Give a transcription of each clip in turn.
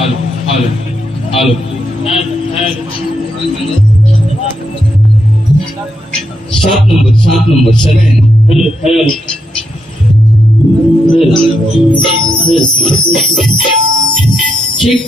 आलो आलो आलो 7 नंबर सगळ्यांनी ठीक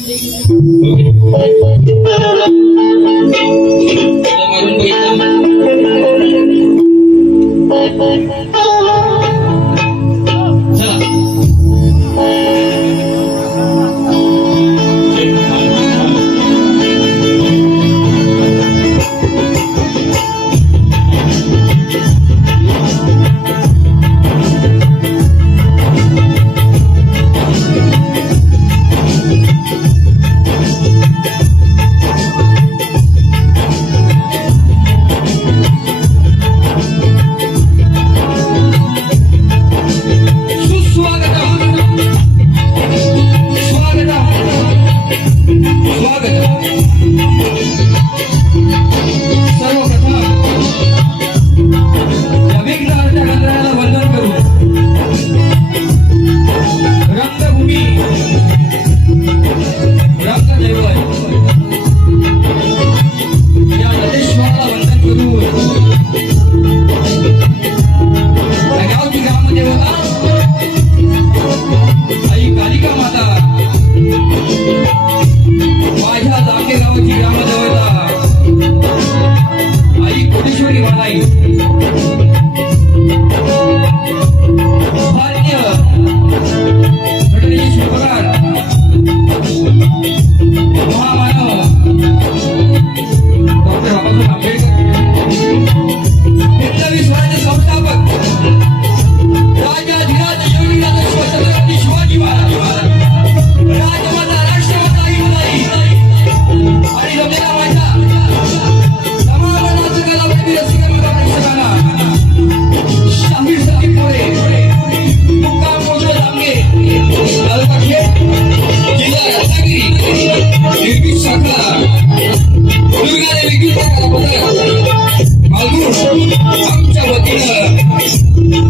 मारून आमच्या वतीनं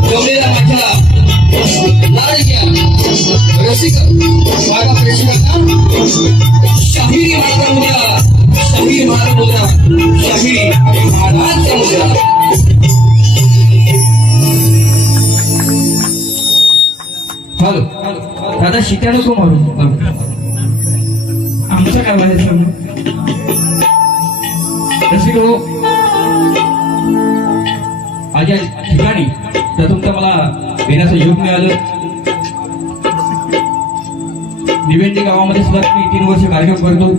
जमलेल्या माझ्या लाडक्या रसिक माझ्या प्रेक्षकांना शाहिरी महाराज मुद्रा शाहिरी महाराजच्या मुद्रा हॅलो दादा शिट्या नको मारू आमचं काय म्हणायचं रसिक हो आज या ठिकाणी प्रथमतः मला येण्याचं योग मिळालं. निवेंदी गावामध्ये सुद्धा मी 3 वर्ष कार्यक्रम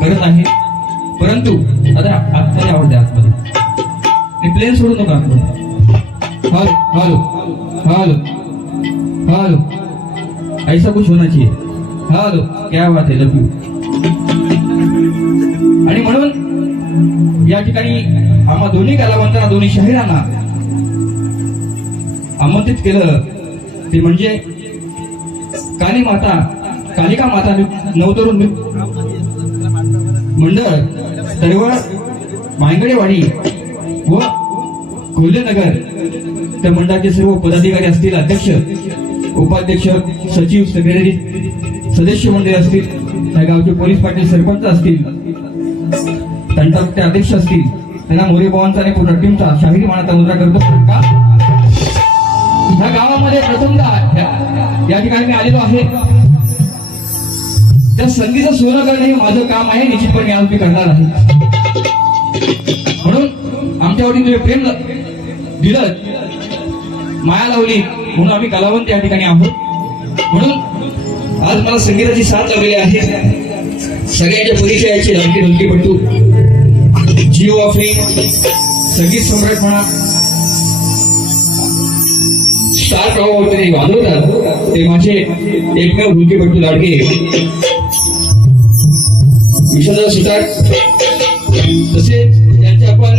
करत आहे. परंतु आता आतमध्ये आवडते आतमध्ये मी प्लेन सोडू नका. हॅलो हॅलो हॅलो हॅलो ऐसा कुछ होना चाहिए. हॅलो क्या बात है लव यू. आणि म्हणून या ठिकाणी आम्हा दोन्ही कलावंतांना दोन्ही शाहिरांना आमंत्रित केलं ते म्हणजे कालिका माता नवतरुण मंडळ तळवळ मांगडेवाडी व कोल्हेनगर त्या मंडळाचे सर्व पदाधिकारी असतील, अध्यक्ष उपाध्यक्ष सचिव सेक्रेटरी सदस्य मंडळ असतील, त्या गावचे पोलीस पाटील सरपंच असतील, तंटाचे अध्यक्ष असतील, त्यांना मोरे भावांचा आणि पूर्ण टीमचा शाहिरी मानाचा मुद्रा करतो. ह्या गावामध्ये प्रथमतः या ठिकाणी मी आलेलो आहे. त्या संधीचं सोनं करणे हे माझं काम आहे. निश्चितपणे आज मी करणार आहे. म्हणून आमच्यावरती तुम्ही प्रेम दिलं, माया लावली म्हणून आम्ही कलावंत या ठिकाणी आहोत. म्हणून आज मला संगीताची साथ लावलेली आहे. सगळ्यांच्या परिचयाची लाडकी ढोलकीपटू जिओ ऑफरिंग संगीत सम्राट म्हणा स्टार प्रवाहावरती वाजवतात ते माझे एकमेव ढोलकीपटू लाडके विशाल सुतार. तसे त्यांचे आपण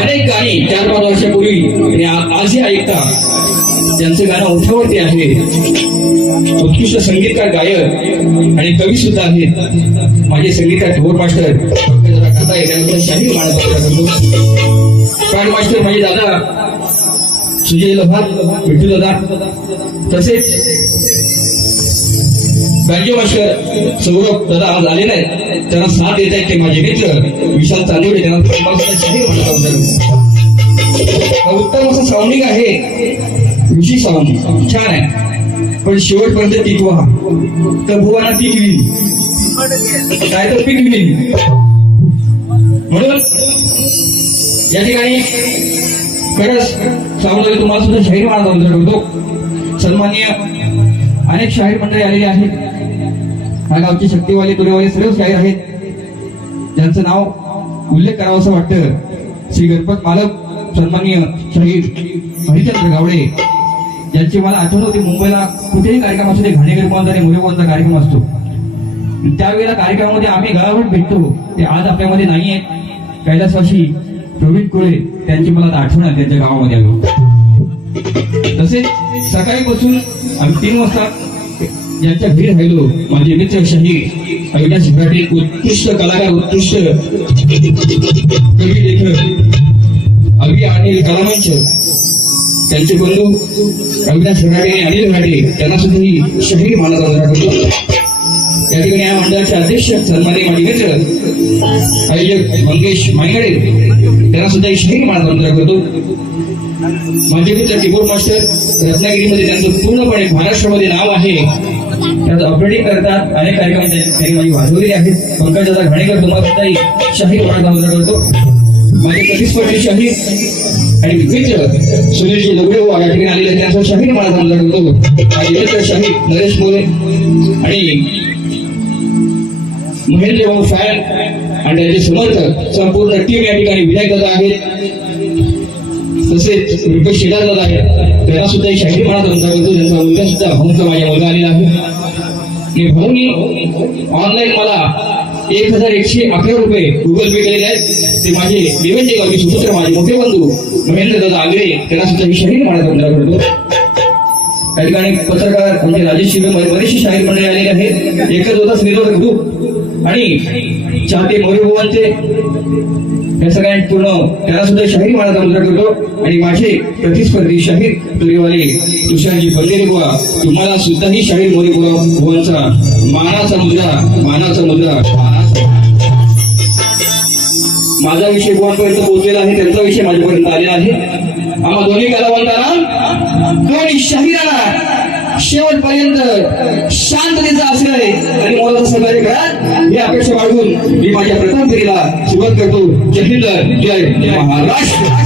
अनेक गाणी 4-5 वर्षापूर्वी आणि आजही ऐकता. त्यांचं गाणं ओठावरती आहे. उत्कृष्ट संगीतकार, गायक आणि कवी सुद्धा आहेत. माझे संगीतकार ढोल मास्टर शाहीर मानत करतो. प्राण मास्टर माझे दादा सुजय लोहार, विठ्ठल दादा, तसेच बँके मास्टर सौरभ दादा आज आले नाहीत, त्यांना साथ देत आहेत ते माझे मित्र विशाल चांदोडे, त्यांना उत्तम असं साऊंडिंग आहे, ऋषी साऊंड छान आहे, पण शेवटपर्यंत टिकवा तर भुवाना पीक येईल, काय तर पीक येईल. म्हणून या ठिकाणी खरंच सावंत तुम्हाला सुद्धा शाहीर मानला करतो. सन्माननीय अनेक शाहीर मंडळी आलेली आहेत, ह्या गावचे शक्तीवाले तुरेवाले सर्व शाहीर आहेत, ज्यांचं नाव उल्लेख करावा असं वाटतं. श्री गणपत मालक सन्माननीय शाहीर हरिचंद्र गावडे, ज्यांची मला आठवण होती. मुंबईला कुठेही कार्यक्रम असतो, ते घाणेकर आणि मुरेबांचा कार्यक्रम असतो, त्यावेळेला कार्यक्रमामध्ये आम्ही गळाभट भेटतो, ते आज आपल्यामध्ये नाही आहेत. कैलासवासी प्रवीण कुळे, त्यांची मला आठवण आहे, त्यांच्या गावामध्ये आलो. तसेच सकाळीपासून आम्ही 3 वाजता ज्यांच्या घरी राहिलो, माझे मित्र शाहीर अविनाश घराटे, उत्कृष्ट कलाकार, उत्कृष्ट कवी लेखक अभि अनिल कलामंच, त्यांचे बंधू अविनाश घराटे आणि अनिल घराटे, त्यांना सुद्धा ही शाहीर मानला करतो. या ठिकाणी या मंडळाचे अध्यक्ष सन्माननीय माझे मित्र आयोजक मंगेश मांगडे, त्यांना सुद्धा ही शाहीर मानला करतो. माझे मित्र कीबोर्ड मास्टर रत्नागिरीमध्ये, त्यांचं पूर्णपणे महाराष्ट्रामध्ये नाव आहे, त्याचं ऑपरेटिंग करतात, अनेक कार्यक्रम त्यांनी माझी वाजवलेले आहेत. पंकजदादा घाणेकर, तुम्हाला सुद्धा ही शाहीर मानला करतो. माझे प्रतिस्पर्धी शाहीर आणि मित्र सुनीलजी लगडे या ठिकाणी आलेले आहेत, त्यांचा शाहीर मानला करतो. माझे मित्र शाहीर नरेश मोरे आणि महेंद्र भाऊ फॅन आणि त्यांचे समर्थक संपूर्ण टीम या ठिकाणी विनायक दादा आहेत, तसेच रुपेश शेलार दादा आहेत, त्यांना सुद्धा एक शाहीर मानला करतो. त्यांचा मुलगा सुद्धा भाऊंचा माझ्या मुलगा आलेला आहे. आणि भाऊनी ऑनलाईन मला 1111 रुपये गुगल पे केलेले आहेत. ते माझे देवंजे गावचे सुपुत्र, माझे मोठे बंधू महेंद्र दादा आगरे, त्यांना सुद्धा ही शाहीर मानला करतो. त्या ठिकाणी पत्रकार म्हणजे राजेश शिवे, बरेचसे शाहीर मंडळी आलेले आहेत. एकच होता श्रीधर ग्रुप आणि चाहते मोरेबुवांचे, या सगळ्यांनी पूर्ण त्याला सुद्धा शाहीर मानला करतो. आणि माझे प्रतिस्पर्धी शाहीर तुरेवाले तुषारजी बंदेरे बुवा, तुम्हाला सुद्धा ही शाहीर मोरेबुवांचा मानाचा मुद्रा माझा विषय बुवांपर्यंत पोहोचलेला आहे, त्यांचा विषय माझ्यापर्यंत आलेला आहे. आम्हा दोन्ही कलावंतांना, दोन्ही शाहिरांना शेवटपर्यंत शांततेचा आश्रय आणि मोलाचा सहकार्य करा, ही अपेक्षा बाळगून मी माझ्या प्रथम फेरीला सुरुवात करतो. जय हिंद, जय महाराष्ट्र.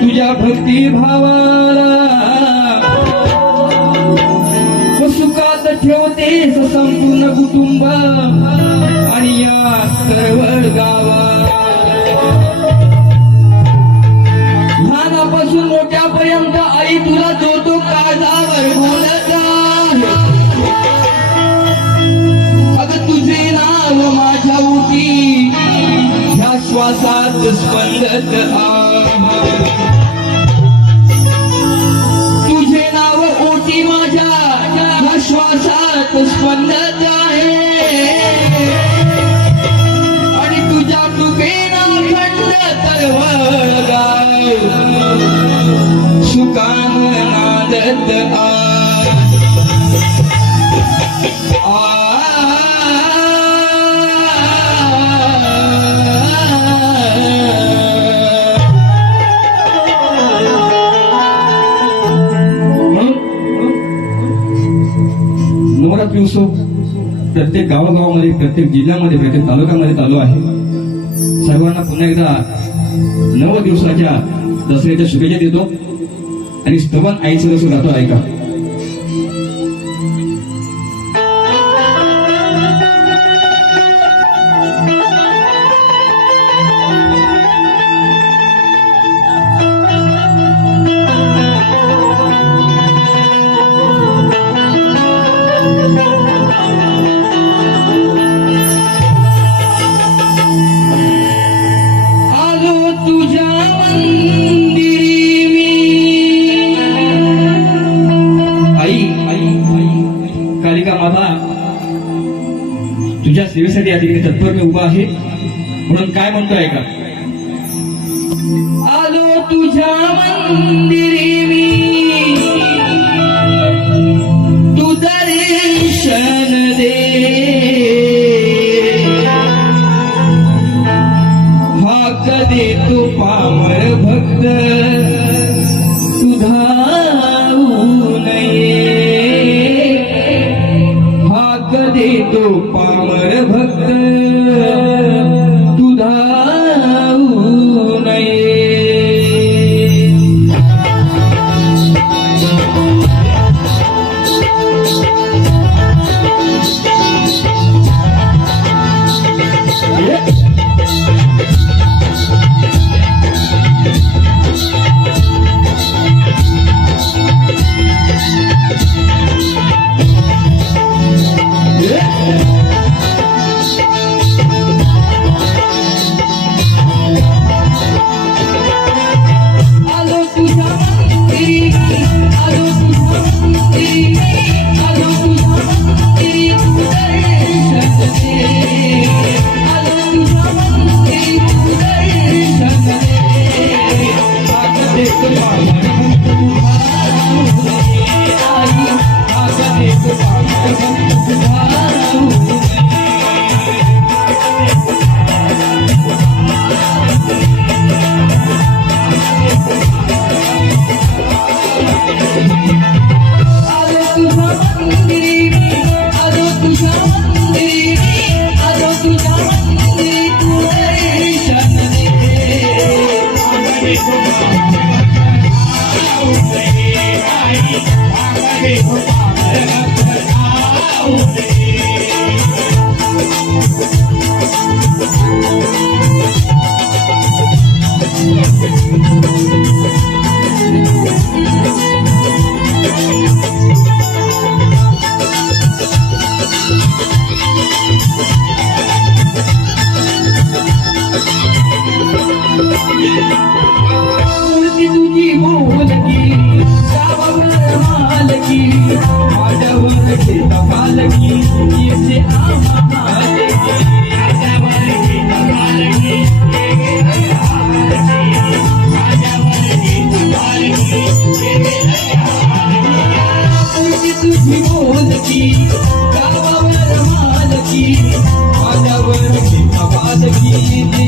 तुझ्या भक्ती भावाला सुखात ठेवतेस संपूर्ण कुटुंब आणि या करवड गावा लहानापासून मोठ्यापर्यंत आई तुला जो तो काळजावर बोलत श्वासात स्पंदत आहा तुझे नाव ओटी माझ्या श्वासात स्पंदत आहे आणि तुझ्या कृपेना खंड तरवळ गाय सुकान नादत नवरात्री उत्सव प्रत्येक गावागावामध्ये, प्रत्येक जिल्ह्यामध्ये, प्रत्येक तालुक्यामध्ये चालू आहे. सर्वांना पुन्हा एकदा 9 दिवसाच्या दसऱ्याच्या शुभेच्छा देतो आणि स्तवन आईचं रसून राहतो ऐका. तुझ्या सेवेसाठी या ठिकाणी तत्पर मी उभा आहे म्हणून काय म्हणतोय का. आलो तुझ्या मंदिरी मी तू दर्शन दे हाक दे तू पामर भक्त सुधारू नये दे तो पामर भक्त तुधाऊ नये. तुझी मोलगी मालकी माझ्यावर घेता पालकी येते तुझी मोलकी गावावर मालकी माझ्यावर घेता पालकी येते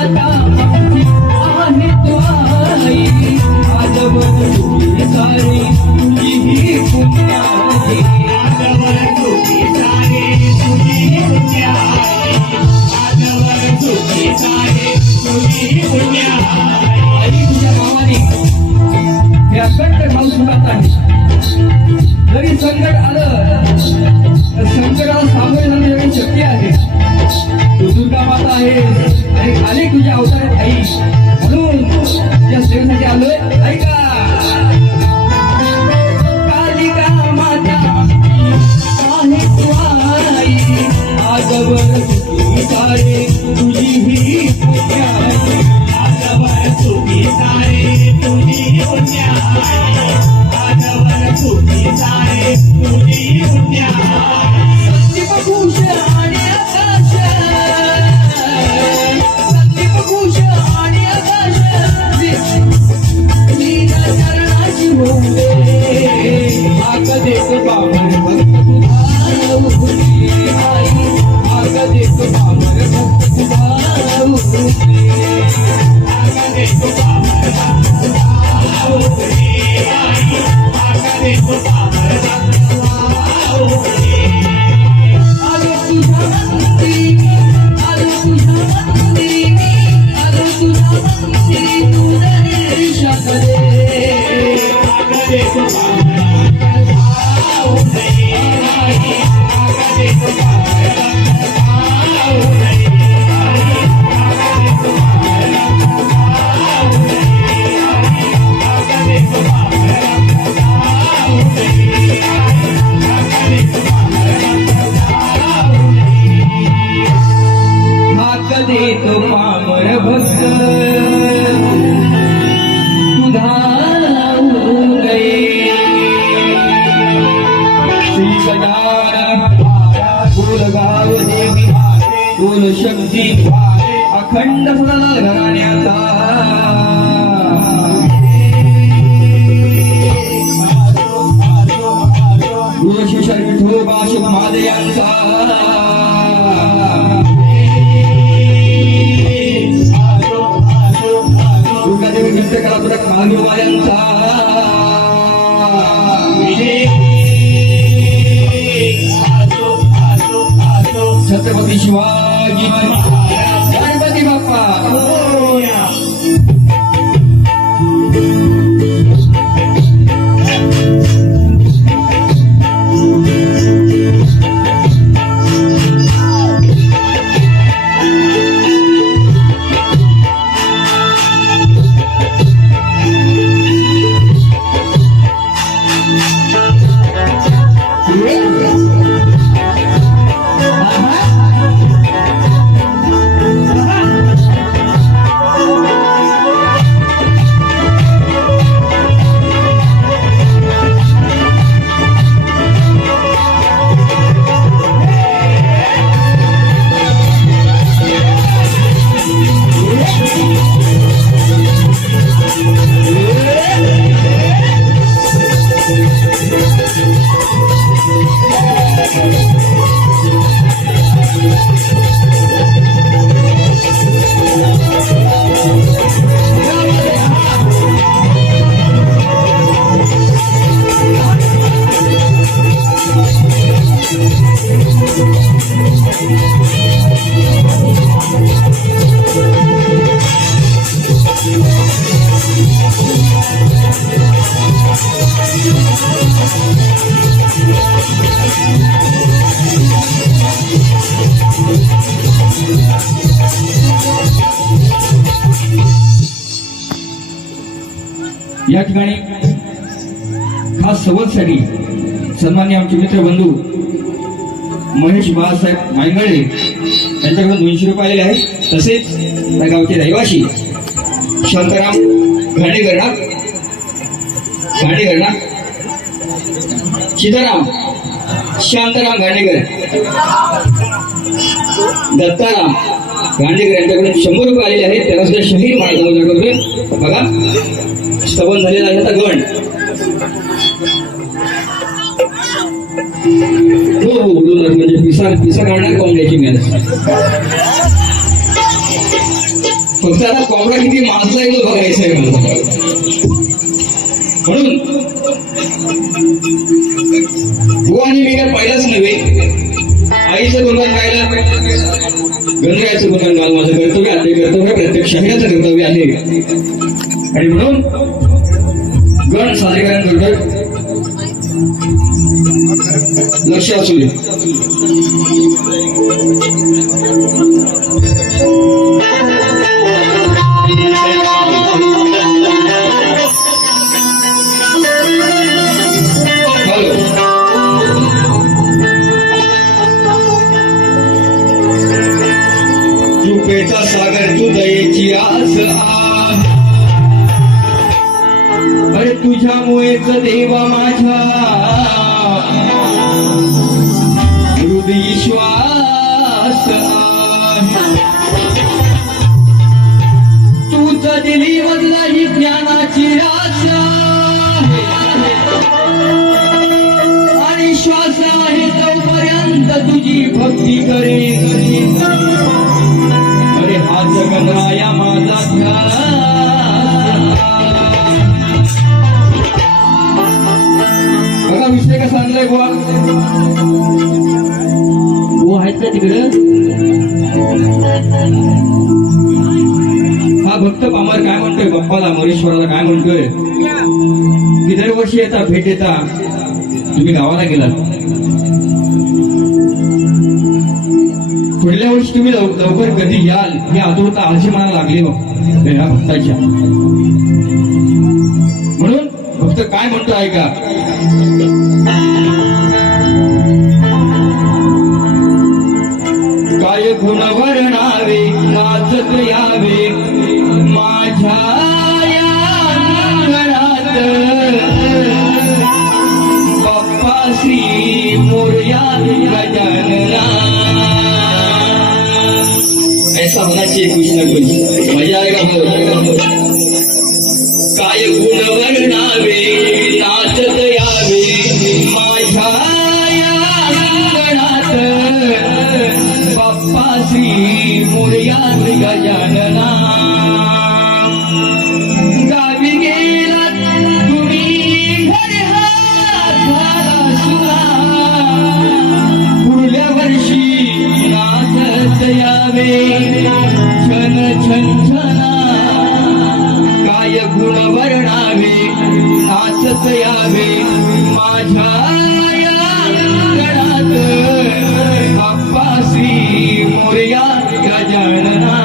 माता आमची आहे तू आई आजवर तुझी सारी तुझी ही पुण्याई आजवर तुझी सारी तुझी ही पुण्याई आजवर तुझी सारी तुझी ही पुण्याई आई तुझ्या भावाने हे अखंड भाव सुखात आहे जरी संकट आलं तर संकटाला सामोरे जाण्याची शक्ती आहे तू दुर्गा माता आहे आणि आली तुझ्या अवतारात आई म्हणून या सेवेसाठी आलोय ऐका कालिका माता आहे तू आई आजवर तुझी सारे तुझी ही पुण्याई आजवर तुझी सारे तुझी ही पुण्याई आजवर तुझी सारे तुझी ही पुण्याई संदीप घोष आणि आकाश संदीप घोष आणि आकाश लीला चरणाची होऊदे आग देतो बाबर भक्त तुझा उभे आई आग देतो बाबर भक्त तुझा उभे आग देतो बाबर भक्त तुझा उभे आई आग देतो बाबर भक्त तुझा उभे आलो तुझ्या मंदिरी आलो तुझ्या मंदिरी आलो तुझ्या मंदिरी तू दर्शन दे आग देतो बाबर भक्त तुझा उभे आई आग देतो बाबर भक्त तुझा उभे देतो पामर भक्त तुझा उदय श्री गजानन कुलगाव देवी कुल शक्ती अखंड सदा घराण्याचा गुरुशिष्य विठोबा महादेव यांचा छत्रपती शिवाजी महाराज गणपती बाप्पा या ठिकाणी खास संवादसाठी सन्मान्य आमचे मित्र बंधू महेश बाळासाहेब मायंगळे यांच्याकडून 200 रुपये आलेले आहेत. तसेच त्या गावचे रहिवासी शांताराम घाणेकर सीताराम शांताराम घाणेकर दत्ताराम घाणेकर यांच्याकडून 100 रुपये आलेले आहेत. त्याला सुद्धा शहीद मार्ग बघा स्थवन झालेला आहे आता गण. हो म्हणजे पिसा काढणार कोण द्यायची मेहनत. फक्त आता कोंबडा किती माजला येतो बघायचं आहे मला. म्हणून हो आणि मी काय पहिलाच नव्हे, आईचं गुणगान गायला गणगायचं गुणगान गायला माझं कर्तव्य आहे. कर्तव्य प्रत्येक शहराचं कर्तव्य आहे. आणि म्हणून गण सादरीकरण करतोय. लक्ष असू दे. कृपेचा सागर तू दयेची आस अरे तुझ्यामुळेच देवा माझ्या हृदयी श्वास तूच दिली मधला ही ज्ञानाची रास आणि श्वास आहे तोपर्यंत तुझी भक्ती करेन. अरे हा जगन्नाया माझा बघा विषय कसा आणलाय बुवा. वो आहेत का तिकडं. हा भक्त पामर काय म्हणतोय बाप्पाला मोरेश्वराला काय म्हणतोय की दरवर्षी येता भेट येता तुम्ही गावाला गेलात, पुढल्या वर्षी तुम्ही लवकर कधी याल ही आतुरता आळशी मला लागली बघ या भक्ताच्या. म्हणून भक्त काय म्हणतो ऐका. काय गुण वर्णावे नाचत यावे माझ्या अंगणात बाप्पा श्री मोरया गजानना. ऐसा होना चाहिए कुछ ना कुछ. मजा आएगा. काय गुण वर्णावे नाचत यावे माझ्या अंगणात बाप्पा श्री मोरया गजानना. गावी गेलात तुम्ही घरी हात झाला सुना पुढल्या वर्षी नाचत यावे छन छन छना. काय गुण वर्णावे नाचत यावे माझ्या अंगणात बाप्पा श्री मोरया गजानना.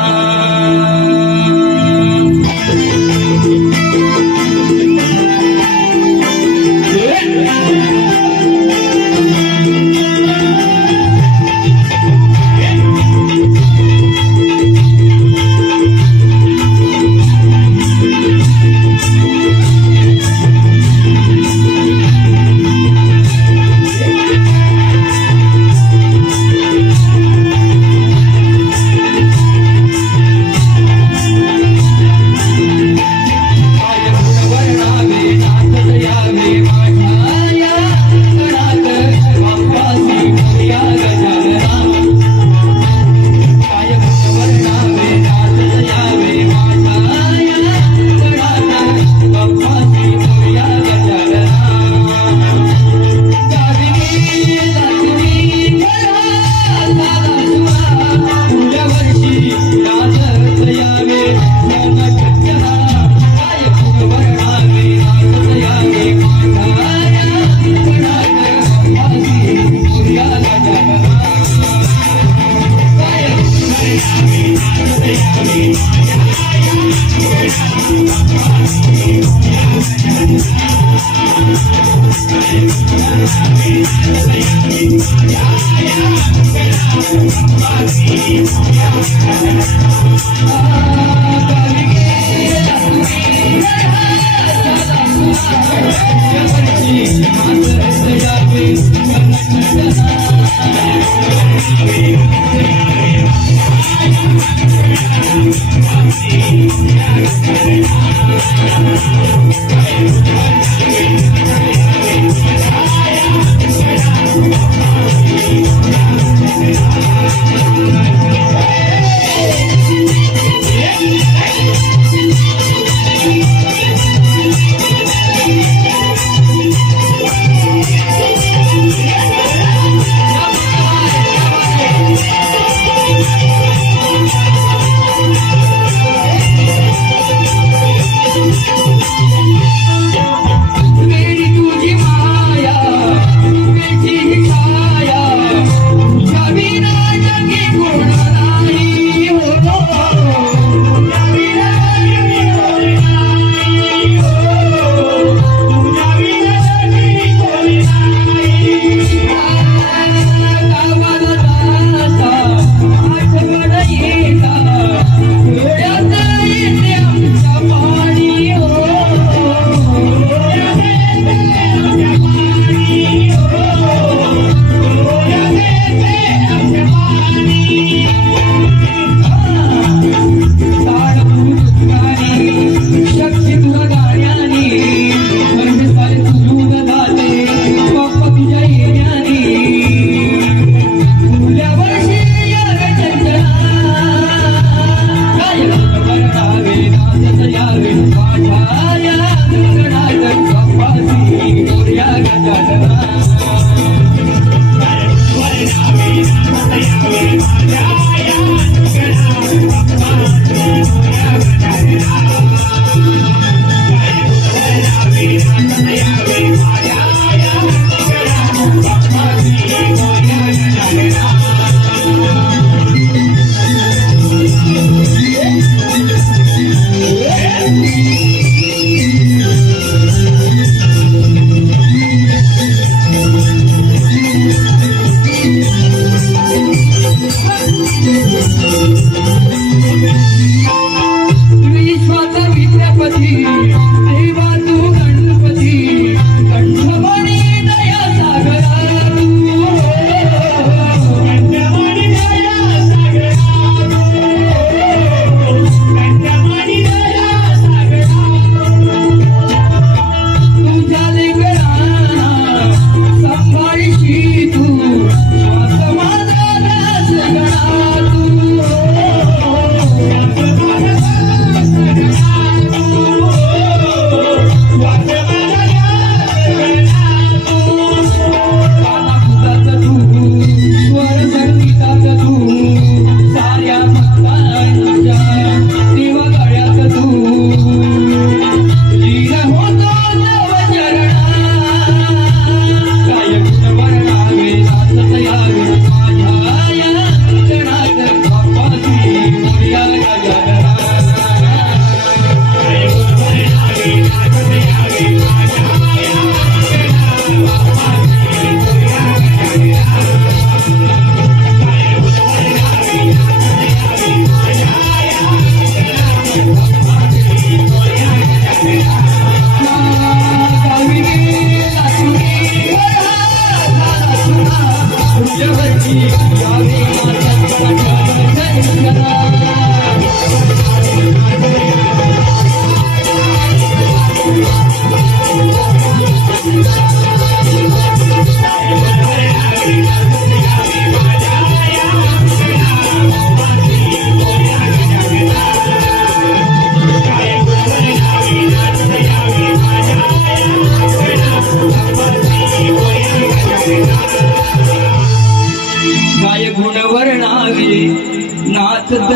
Yeah.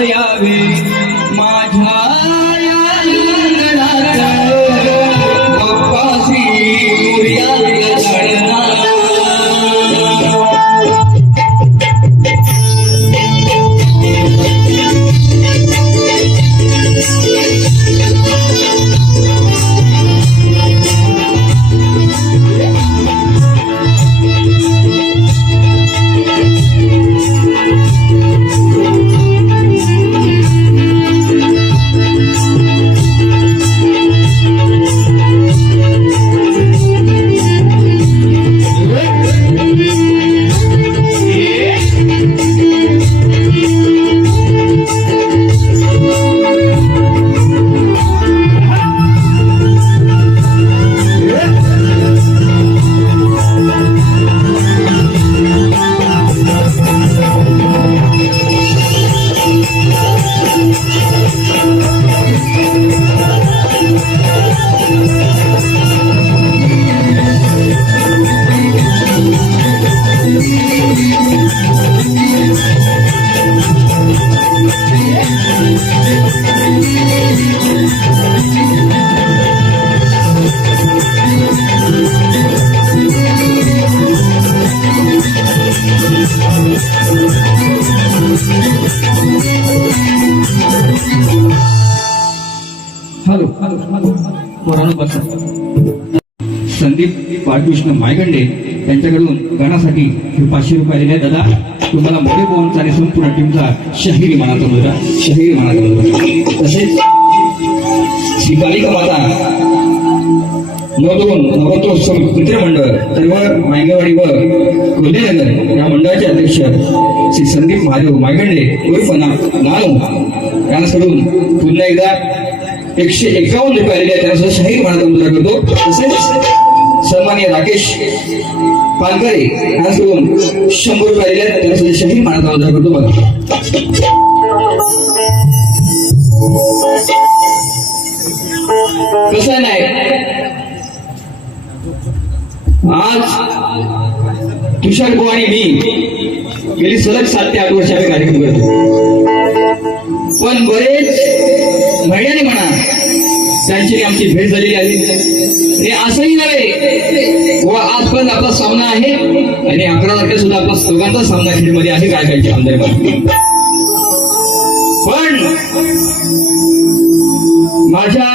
यावे माझ्या अंगणात बाप्पा श्री मोरया गणनाथ. संदीप बाळकृष्ण मायगंडे यांच्याकडून गाण्यासाठी 500 रुपये आलेले आहेत. दादा तुम्हाला मोठे पवन चाले संपूर्ण टीमचा शाहिरी मानाचा मुलगा, शाहिरी मानाचा मुलगा. तसेच श्री बालिका माता नवरोत्सव मित्रमंडळ सर्व मायगेवाडी व कोल्हेनगर या मंडळाचे अध्यक्ष श्री संदीप महादेव मायगंडे उर्फ नानू यांच्याकडून पुन्हा एकदा 151 रुपये आलेले आहेत. त्यांचा शाहीर मानाचा मुलगा करतो. तसेच सन्माननीय राकेश पालकरे यांच्याकडून 100 रुपये आलेले आहेत. त्यांचा शाहीर मानाचा मुलगा करतो. बघा कसं नाही, आज तुषार भाऊ आणि मी गेली सलग 7 ते 8 वर्ष आम्ही कार्यक्रम करतो. पण बरेच महिन्याने म्हणा त्यांची आमची भेट झालेली आहे. हे असंही नव्हे व आजपर्यंत आपला सामना आहे आणि 11 तारखेला सुद्धा आपला दोघांचा सामना खेळमध्ये आहे गायकांची आमदारमध्ये. पण माझ्या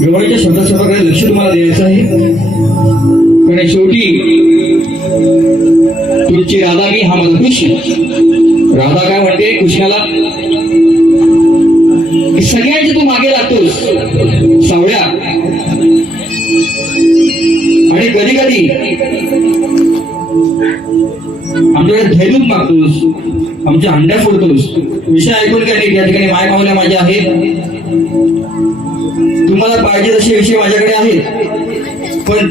गवळीच्या शब्दासभाकडे लक्ष तुम्हाला द्यायचं आहे. कारण शेवटी तुमची राधा मी हा माझा कृष्ण. राधा काय म्हणते कृष्णाला, सगळ्यांचे तू मागे लागतोस सावळ्या, आणि कधी कधी आमच्याकडे धैर्यच मागतोस, आमच्या अंड्या फोडतोस. विषय ऐकून काय नाही, या ठिकाणी माय मावल्या माझ्या आहेत, तुम्हाला पाहिजे तसे विषय माझ्याकडे आहेत. पण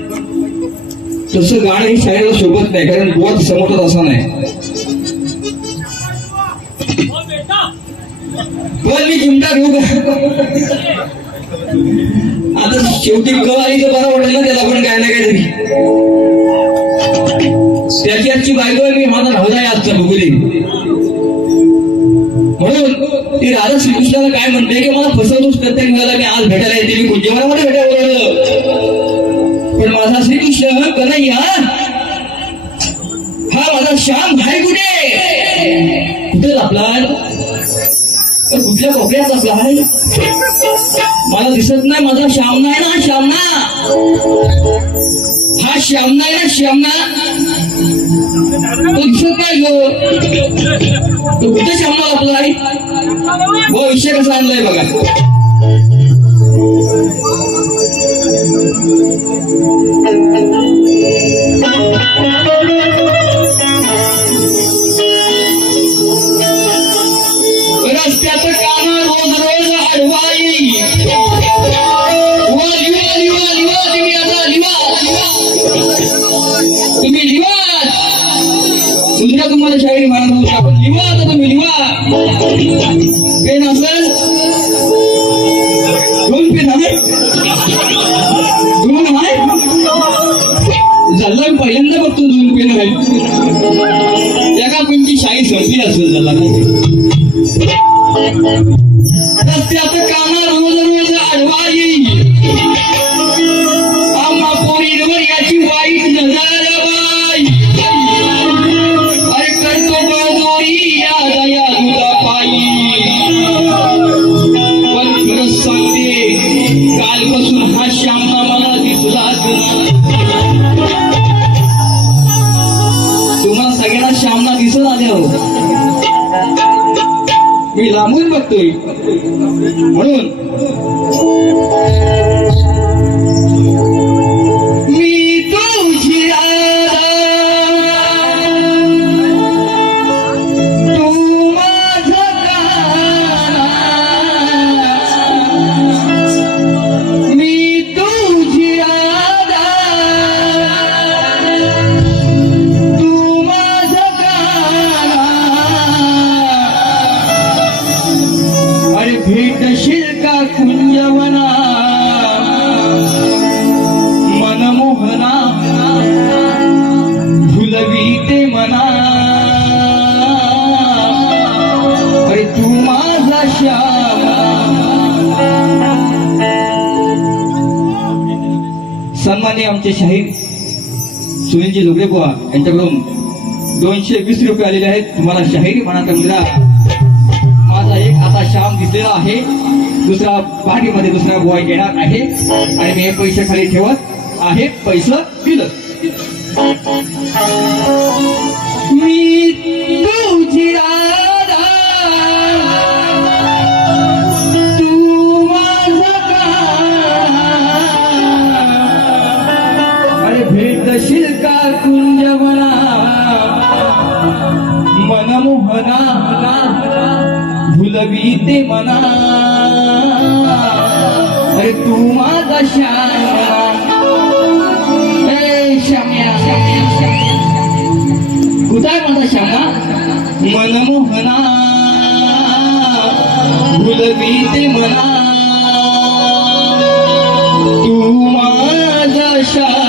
तसं गाणं ही शाळेला शोभत नाही, कारण बोध समोरच असा नाही. पण मी चिमटा घेऊ का आता, शेवटी कवाली तर बरं वाटेल ना त्याला पण काय ना काय तरी. त्याची आजची बायको मी माझा नवरा आहे आजचा बघुली. म्हणून ती राधा श्रीकृष्णाला काय म्हणते की मला फसवतोच प्रत्येक वेळेला मी आज भेटायला येते, मी कुंजीवनामध्ये भेटायला बोलवलं. पण माझा श्रीकृष्ण कन्हैया हा माझा श्याम भाई कुठे आपला, कुठल्या कोपऱ्यात आपला आहे, मला दिसत नाही. माझा श्याम नाही ना, श्यामना हा श्याम नाही ना, श्यामना तो दिसत नाही गो. तो कुठे श्यामना आपला आहे. व विषय कसा आणलाय बघा. रस्त्याचं काम रोज रोज अडवाई, तुम्ही लिवा, दुसऱ्या तुम्हाला शायरी म्हणत होता, आपण लिवा आता तुम्ही लिवा. पेन असेल दोन पेन आहे, दोन आहे मी लांबून बघतोय म्हणून मी तुझी तू माझा गाणा मी तुझी तू माझा गाणा अरे भेटशील का कुंजवना मनमोहना भुलवीते मना अरे तू माझा श्याम सन्माननीय आमचे शाहीर सुनीलजी जोगडे बुवा यांच्याकडून 220 रुपये आलेले आहेत. तुम्हाला शाहिरी म्हणाचा मुद्रा माझा एक आता श्याम दिसलेला आहे, दुसरा पाठीमध्ये दुसरा बुवा येणार आहे आणि मी हे पैसे खाली ठेवत आहे. पैसे दिलं मी तुझी राधा तू माझा गाणा अरे भेटशील का कुंजवना मनमोहना भुलवीते मना अरे तू माझा श्याम श्याम्या कुठे माझा श्यामा मनमोहना भुलवीते मना तू माझा श्याम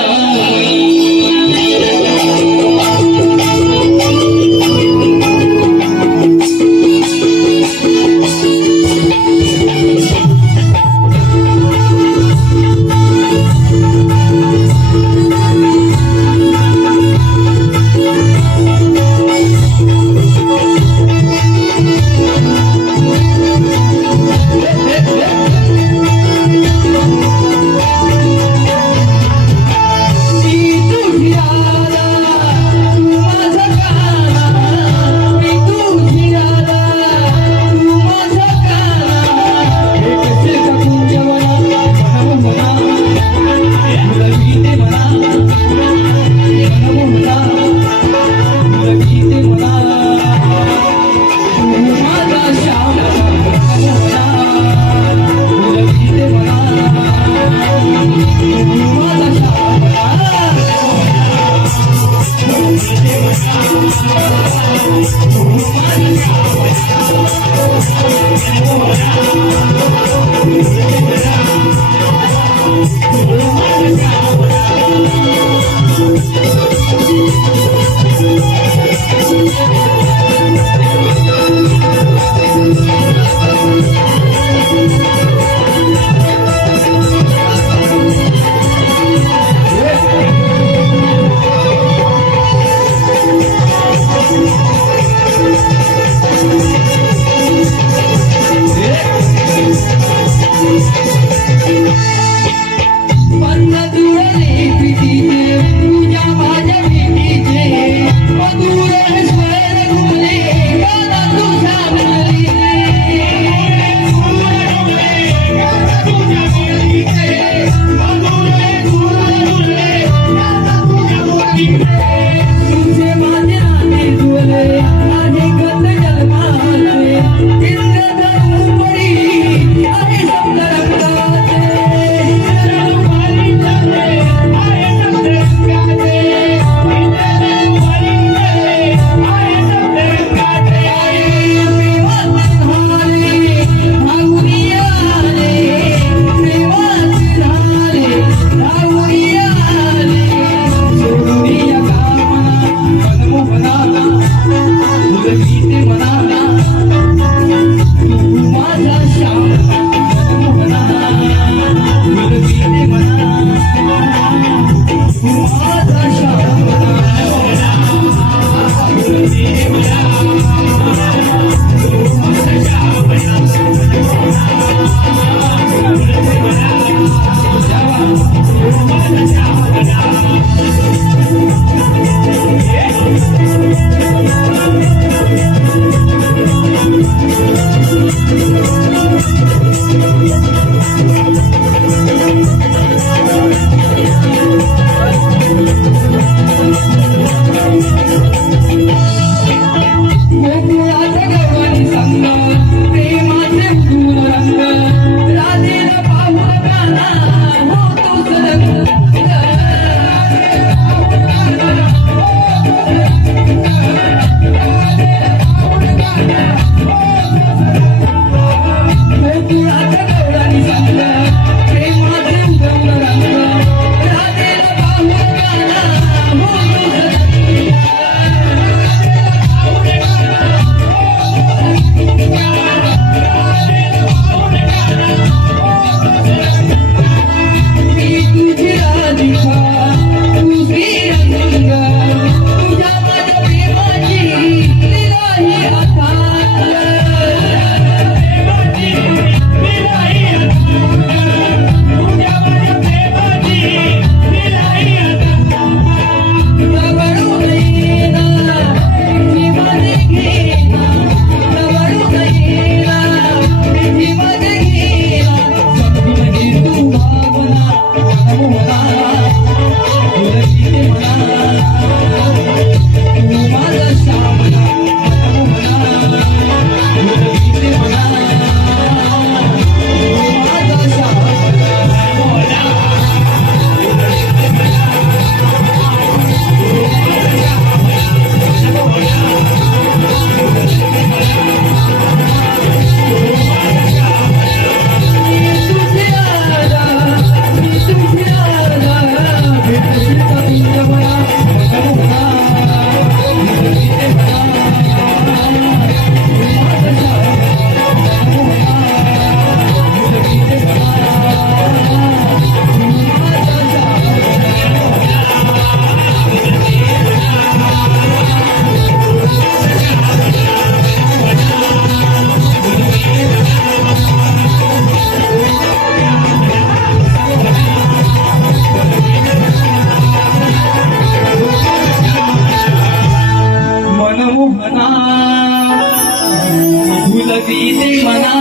बीते मना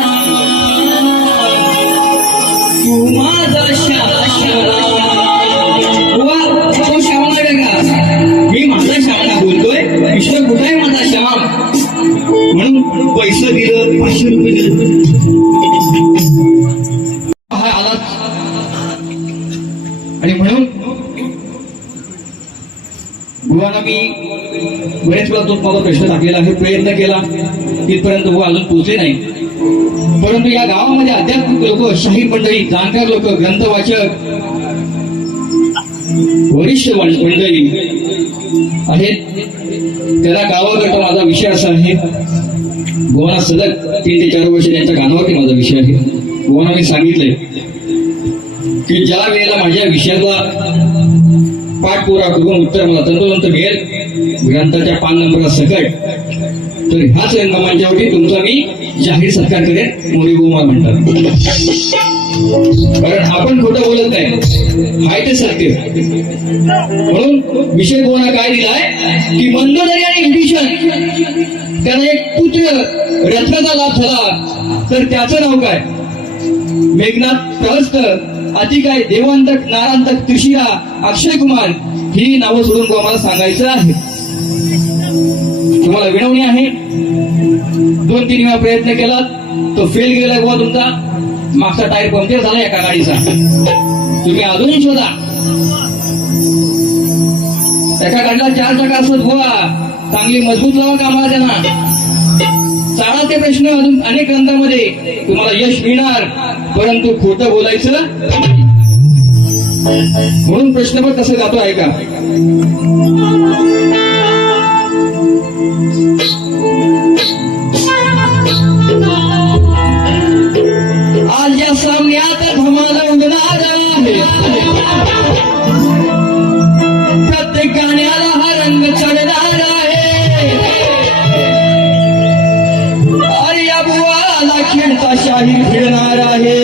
तू माझा श्यामा तो श्यामला वेगळा मी माझा श्यामला बोलतोय ईश्वर कुठे आहे माझा श्याम म्हणून पैसे दिलं 500 रुपये दिलं हा आला आणि म्हणून बुवाला मी बरेच वेळा तो मला प्रश्न टाकलेला आहे प्रयत्न केला तिथपर्यंत बुवा अजून पोहोचले नाही परंतु या गावामध्ये आध्यात्मिक लोक शाहीर मंडळी जाणकार लोक ग्रंथवाचक वरिष्ठ मंडळी आहेत त्याला गावाकरता माझा विषय असा आहे बुवाना सलग 3 ते 4 वर्ष त्यांच्या कानावरती माझा विषय आहे बुवाना मी सांगितलंय की ज्या वेळेला माझ्या विषयाला पाठपुरा करून उत्तर मला तंतोतंत मिळेल ग्रंथाच्या 5 नंबरला सकट तर ह्याच रंगमंचावरती तुमचा मी जाहीर सत्कार करेन मोरी गोमा म्हणतात कारण आपण खोटं बोलत नाही हाय ते सत्य म्हणून विषय कोणा काय दिलाय की मंदोदरी आणि विभीषण त्याला एक पुत्र रत्नाचा लाभ झाला तर त्याचं नाव काय मेघनाथ प्रहस्त अतिकाय देवांतक नारांतक त्रिशिरा अक्षय कुमार ही नावं सोडून आम्हाला सांगायचं आहे तुम्हाला विनवणी आहे 2-3 वेळा प्रयत्न केला तो फेल गेला बुवा तुमचा मागचा टायर पंक्चर झाला एका गाडीचा तुम्ही अजूनही शोधा एका गाडीला 4 चाका असत बुवा चांगली मजबूत लावा कामाला त्यांना चाळाचे प्रश्न अजून अनेक ग्रंथामध्ये तुम्हाला यश मिळणार परंतु खोटं बोलायचं म्हणून प्रश्न पण कसं जातो आहे का आज या सामन्यात धमाल उडणार आहे प्रत्येक गाण्याला हा रंग चढणार आहे अरे या बुवाला खेळता शाहीर फिरणार आहे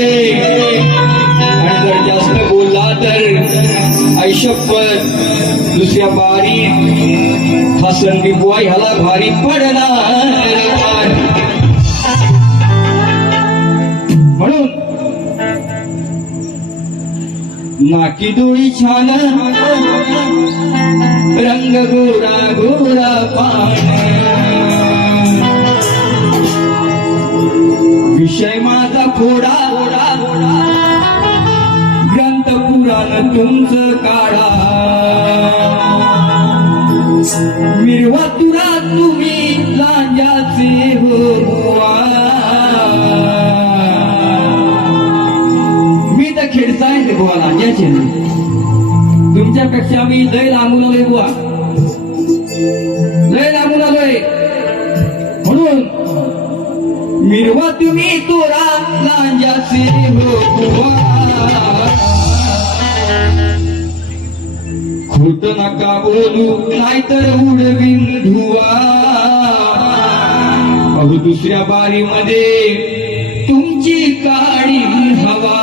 आणि जर जास्त बोलला तर ऐशप्पत दुसऱ्या बारी हा संदीप बुवा ह्याला भारी पडणार म्हणून नाकी डोळी छान रंग गोरा गोरा पान विषय माझा फोडा ग्रंथ पुराण तुमचं काढा मिरवा तुरा तुम्ही लांजाचे हो बुवा खेळताय ते बुवा लांजाचे तुमच्यापेक्षा मी लय लांबून आलोय बुवा लय लांबून आलोय म्हणून मिरवा तुम्ही तोरा लांजाचे हो बुवा खोट नका बोलू नाहीतर उडवीन धुवा अहो दुसऱ्या बारीमध्ये तुमची काळी हवा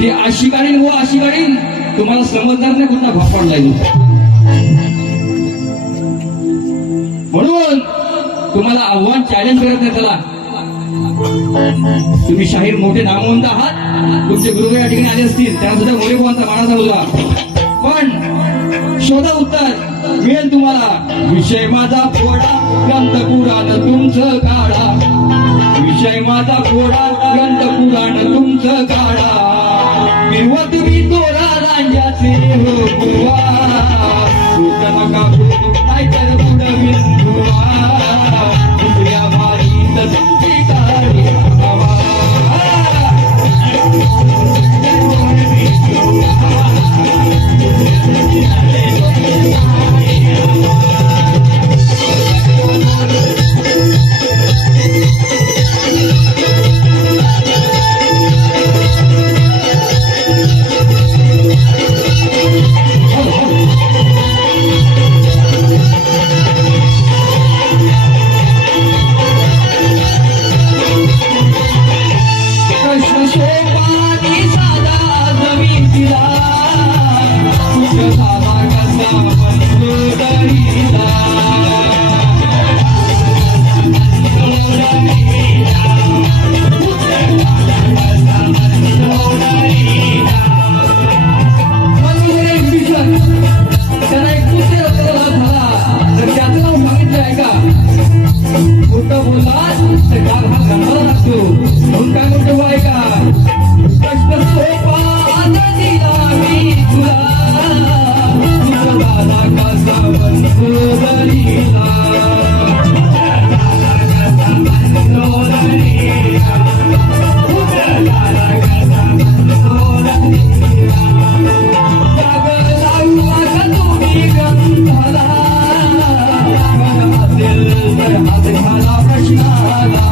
ते अशी काढीन व अशी काढीन तुम्हाला समजणार नाही कुठला भापड लागेल म्हणून तुम्हाला आव्हान चॅलेंज करत नाही त्याला तुम्ही शाहीर मोठे नामवंत आहात तुमचे गुरु या ठिकाणी आले असतील त्यांना सुद्धा मोरे बुवांचा मानाचा होता पण शोधा उत्तर मिळेल तुम्हाला विषय माझा फोडा ग्रंथ पुराण तुमचं काढा विषय माझा फोडा ग्रंथ पुराण तुमचं काढा मिरवा तुम्ही तोरा लांजाचे हो बुवा खोट नका बोलू नाहीतर उडवीन धुवा दुसऱ्या बारीत तुमची काळी हवा आला प्रश्न आला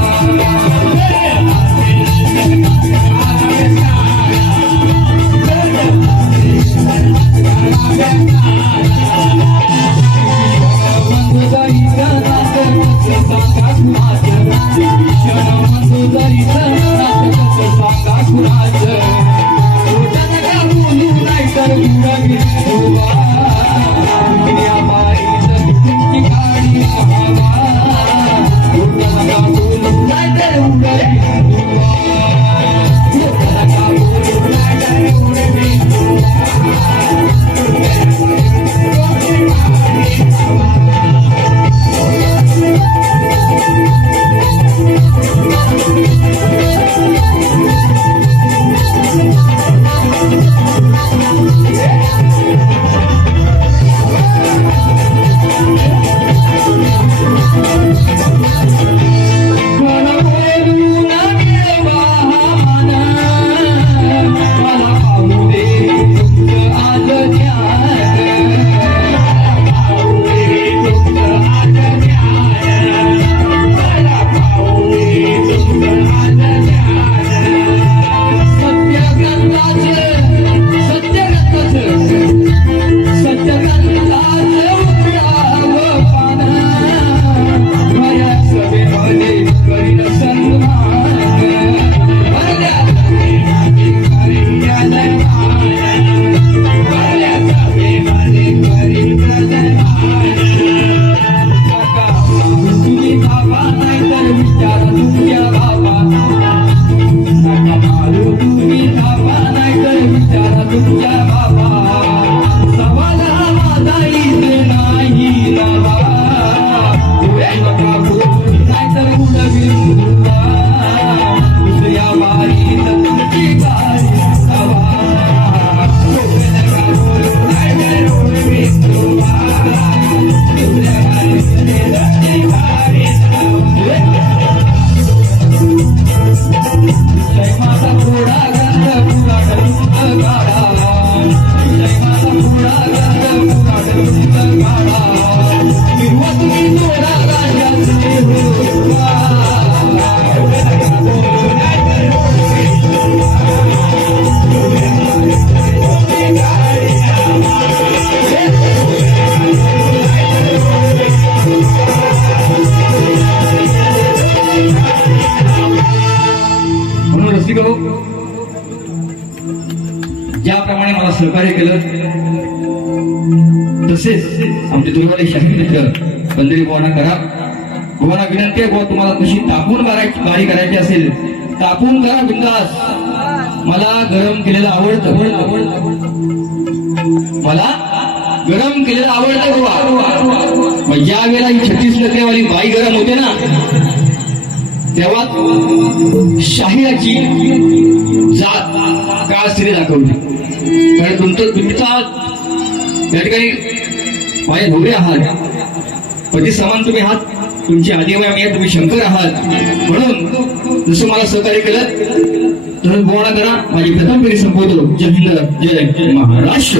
ज्याप्रमाणे मला सहकार्य केलं तसेच आमचे दुर्वाले शाही मित्र बंदरी बुवांना करा. बुवांना विनंती आहे, बुवा तुम्हाला कशी तापून गाडी करायची असेल तापून करा बिंदास. मला गरम केलेलं आवडतं, मला गरम केलेलं आवडतं बुवा. मग ज्या वेळेला ही 36 नखरेवाली बाई गरम होते ना तेव्हा शाहिराची जात काळ स्त्री दाखवली. कारण तुमचा त्या ठिकाणी माझे धोरे आहात, पती समान तुम्ही आहात, तुमची आदिवाई आम्ही तुम्ही शंकर आहात. म्हणून जसं मला सहकार्य केलं तर बोळा करा. माझी प्रथम फेरी संपवतो. जय हिंद, जय महाराष्ट्र.